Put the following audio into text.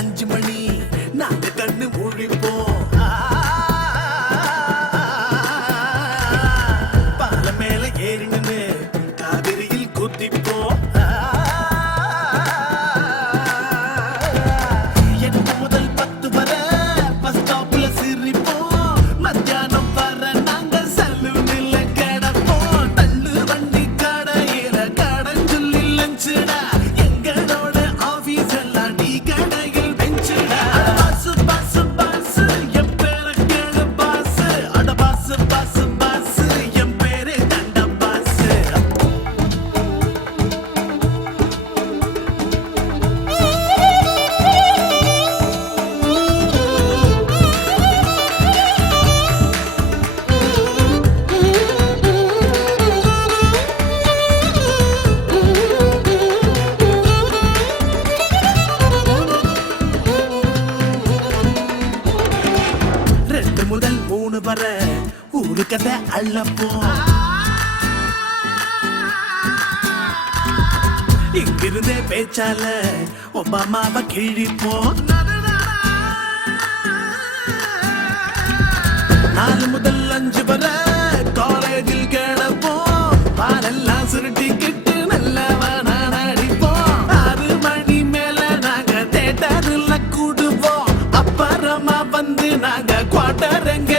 5 மணி நாங்க கண்ணு மூழிப்போம். பால மேல ஏறினு காவிரியில் குதிப்போம். 8 முதல் 10 வரை பஸ் ஸ்டாப்ல சிரிப்போம். மத்தியானம் வர நாங்க சலூனில் கிடப்போம். தள்ளு வண்டி கடையில கடஞ்சொல்லி லஞ்சுடா. எங்களோட ஆபீஸ் எல்லாம் டீ கடையில் பெஞ்சுடா. பாசு பாசு பாசு என் பேர கேளு பாசு. அட பாசு பாசு பாசு என் பேரே தண்ட பாசு. ரெண்டு முதல் 3 வரை ஊரு கதை அள்ளப்போம். இங்கிருந்தே பேச்சால ஒபாமாவை கிழிப்போம். 4 முதல் 5 வரை காலேஜில் கிடப்போம். பாலெல்லாம் சுருட்டிக்கிட்டு நல்லவனா நடிப்போம். 6 மணி மேல நாங்க தேட்டர்ல கூடுவோம். அப்புறமா வந்து நாங்க குவார்டர் எங்க